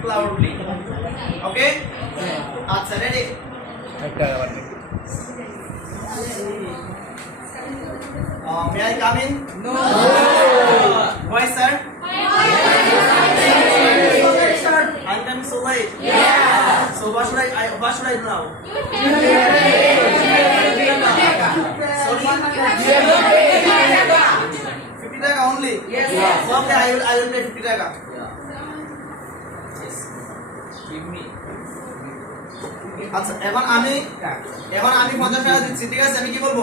speak loudly. Okay? আচ্ছা ready Uh, may I come in? No. Why, sir? I'm coming so late. Yeah. So what should I, I what should I do now? Fifty টাকা only. Yes. So okay, I will I will pay fifty টাকা. আচ্ছা এখন আমি এখন আমি পঞ্চাশ টাকা দিচ্ছি ঠিক আছে? আমি কি বলব.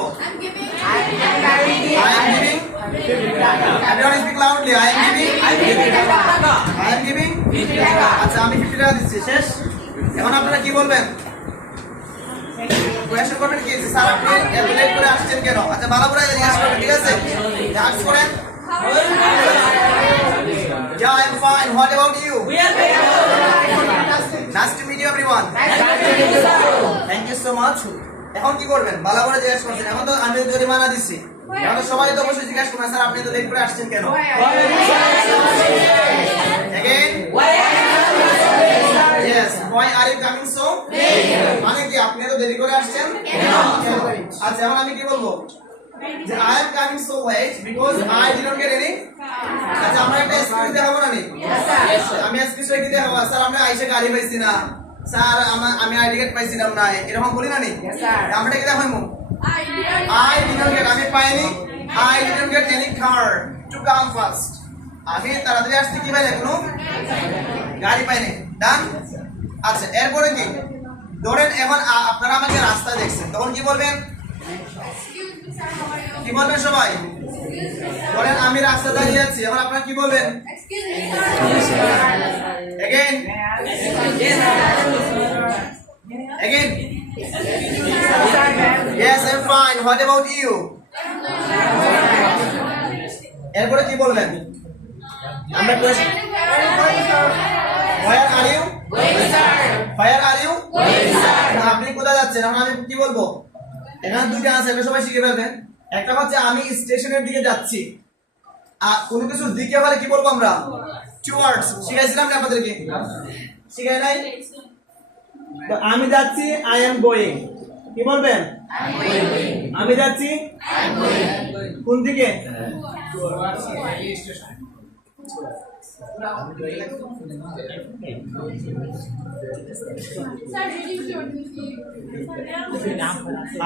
আচ্ছা আমি 50 টাকা দিচ্ছি শেষ। এখন আপনারা কি বলবেন? কোয়েশ্চেন করবেন কি? স্যার আপনি এত লেট করে আসছেন কেন? আচ্ছা ভালো করে জিজ্ঞেস করবেন ঠিক আছে? আস্ক করেন Yeah, I'm fine. What about you? Nice to meet you, everyone. Thank you so much. এখন কি করবেন? ভালো করে জিজ্ঞেস করছেন। এখন তো আমি জরিমানা দিচ্ছি। এখন সবাই তো অবশ্যই জিজ্ঞাসা করবেন স্যার আপনি তো লেট করে আসছেন কেন? মানে কি আপনি এত দেরি করে আসছেন? আচ্ছা এখন আমি কি বলব? যে I am coming so late because I didn't get any? আচ্ছা আমরা একটা এক্সকিউজ দেখাবো না নি? আমি এক্সকিউজ কি দেখাবো স্যার আমরা আইসে গাড়ি পাইছি না। স্যার আমা- আমি আইডি কার্ড পাইছিলাম না। এরকম বলি না নি? আমরা কি দেখাইমু? I didn't get আমি পাইনি। I didn't get any car to come first আমি তাড়াতাড়ি আসতে কি পাইলে কোনো গাড়ি পাইনি। ডান আচ্ছা এরপরে কি? ধরেন এখন আপনারা আমাকে রাস্তা দেখছেন তখন কি বলবেন? কি বলবেন সবাই বলেন আমি রাস্তা দাঁড়িয়ে আছি এবার আপনারা কি বলবেন Again. Again. Yes, I'm fine. What about you? এরপরে কি বলবেন আমরা question Where are you? Where are you? আপনি কোথায় যাচ্ছেন এখন আমি কি বলব এখানে দুইটা আছে এটা সবাই শিখে ফেলবেন। একটা হচ্ছে আমি স্টেশনের দিকে যাচ্ছি। আর কোনো কিছুর দিকে বলে কি বলব আমরা? টুয়ার্ডস শিখাইছিলাম না আপনাদেরকে? শিখাই নাই? তো আমি যাচ্ছি আই এম গোয়িং কি বলবেন? আমি যাচ্ছি, কোন দিকে?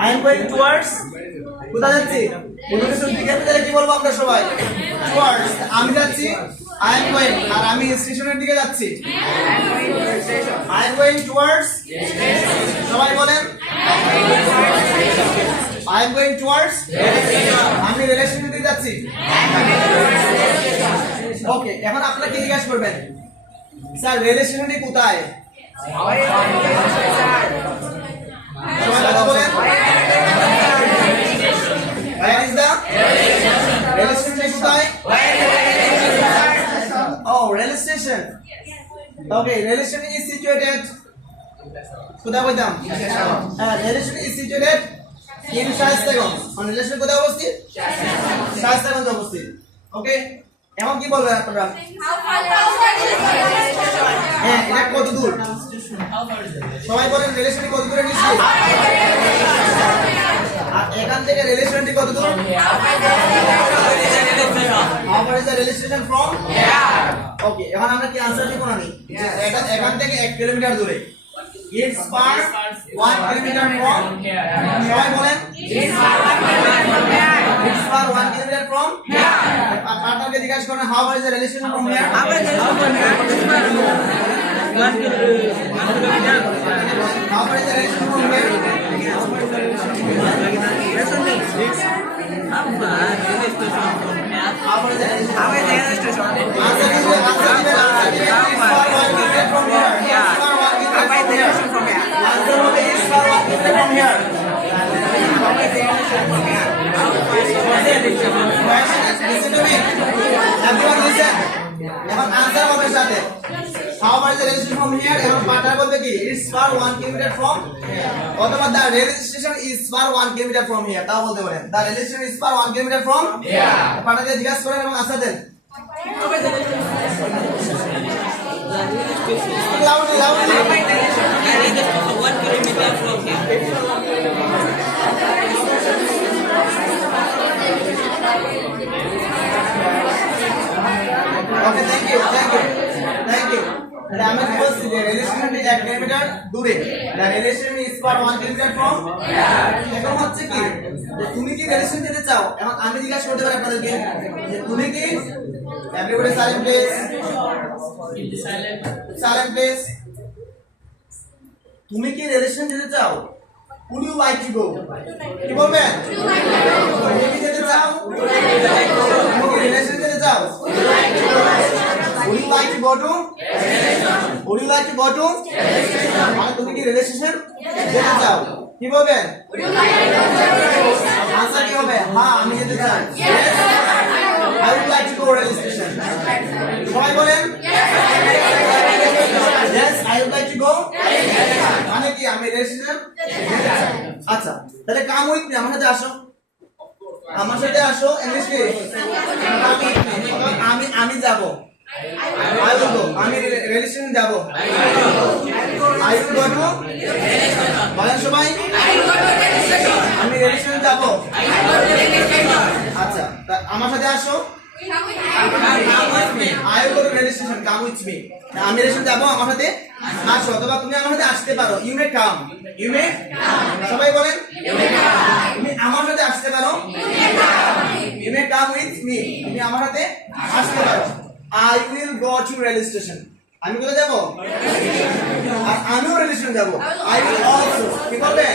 আই এম গোয়িং টুয়ার্ডস কোথায় যাচ্ছি? কিছুর দিকে তাহলে কি বলব আমরা সবাই? টুয়ার্ডস আমি যাচ্ছি আই এম গোয়িং আর আমি স্টেশনের দিকে যাচ্ছি। আই এম গোয়িং টুয়ার্ডস সবাই বলেন। আই এম গোয়িং টুয়ার্ডস আমি রেল স্টেশনের দিকে যাচ্ছি। ওকে এখন আপনারা কি জিজ্ঞাসা করবেন স্যার রেল স্টেশনটি কোথায়? Oh, rail station. Okay, rail station is situated. কোথায় বলতাম? হ্যাঁ, rail station is situated in Shayestaganj. মানে rail station কোথায় অবস্থিত? শায়েস্তাগঞ্জে অবস্থিত। Okay? এখন কি বলবেন আপনারা? হ্যাঁ, এটা কত দূর? সবাই বলেন রেল স্টেশন কত দূরে নিশ্চয়ই? আর এখান থেকে রেল স্টেশনটি কত দূর? The railway station from? এখন আমরা এখান থেকে 1 কিলোমিটার দূরে। It's far 1 কিলোমিটার from সবাই বলেন It's far 1 কিলোমিটার from আপনাকে জিজ্ঞাসা করেন how far is the railway station from here? How far is the railway station from এখন আনসার হবে সাথে। Much the registration from here এবং পার্টনার বলবে কি? ইটস ফার 1 কিলোমিটার ফ্রম অথবা the registration is far 1 kilometre from here তাও বলতে পারেন। The registration is far 1 kilometre from here পার্টনারকে জিজ্ঞাসা করেন এবং আনসার দেন। Loudly loudly I need to for one kilometer from here. Okay thank you thank you thank you তাহলে আমরা কি বলছি যে রিলেশনটি 1 কিলোমিটার দূরে relation is far 1 kilometre from এখন হচ্ছে কি তুমি কি রিলেশন যেতে চাও? এখন আমি জিজ্ঞাসা করতে পারি আপনাদেরকে, যে তুমি কি everybody silent please silent please তুমি কি রিলেশন যেতে চাও? Would you like to go কি বলবেন? তুমি কি যেতে চাও? তুমি কি রিলেশন যেতে চাও? Would you like to go to? Would you like to go to? মানে তুমি কি রিলেশনশিপ যেতে চাও কি বলবেন আনসার কি হবে হ্যাঁ আমি যেতে চাই I would like to go rail station সবাই বলেন yes I would like to go মানে কি আমি আচ্ছা তাহলে কাম উইথ মি আমার সাথে আসো। আমার সাথে আসো ইংলিশ আমি আমি যাব। আমি যাব। বলেন সবাই। আমি রিলেশন যাব। আচ্ছা আমার সাথে আসো। Go to come with me আমি রিলেশন যাব আমার সাথে আসো অথবা তুমি আমার সাথে আসতে পারো। You may come you may সবাই বলেন। তুমি আমার সাথে আসতে পারো। You may come with me তুমি আমার সাথে আসতে পারো। I will go to rail station আমি কোথায় যাব? আর আমিও রেল স্টেশন যাব। আই উইল অলসো কি করবেন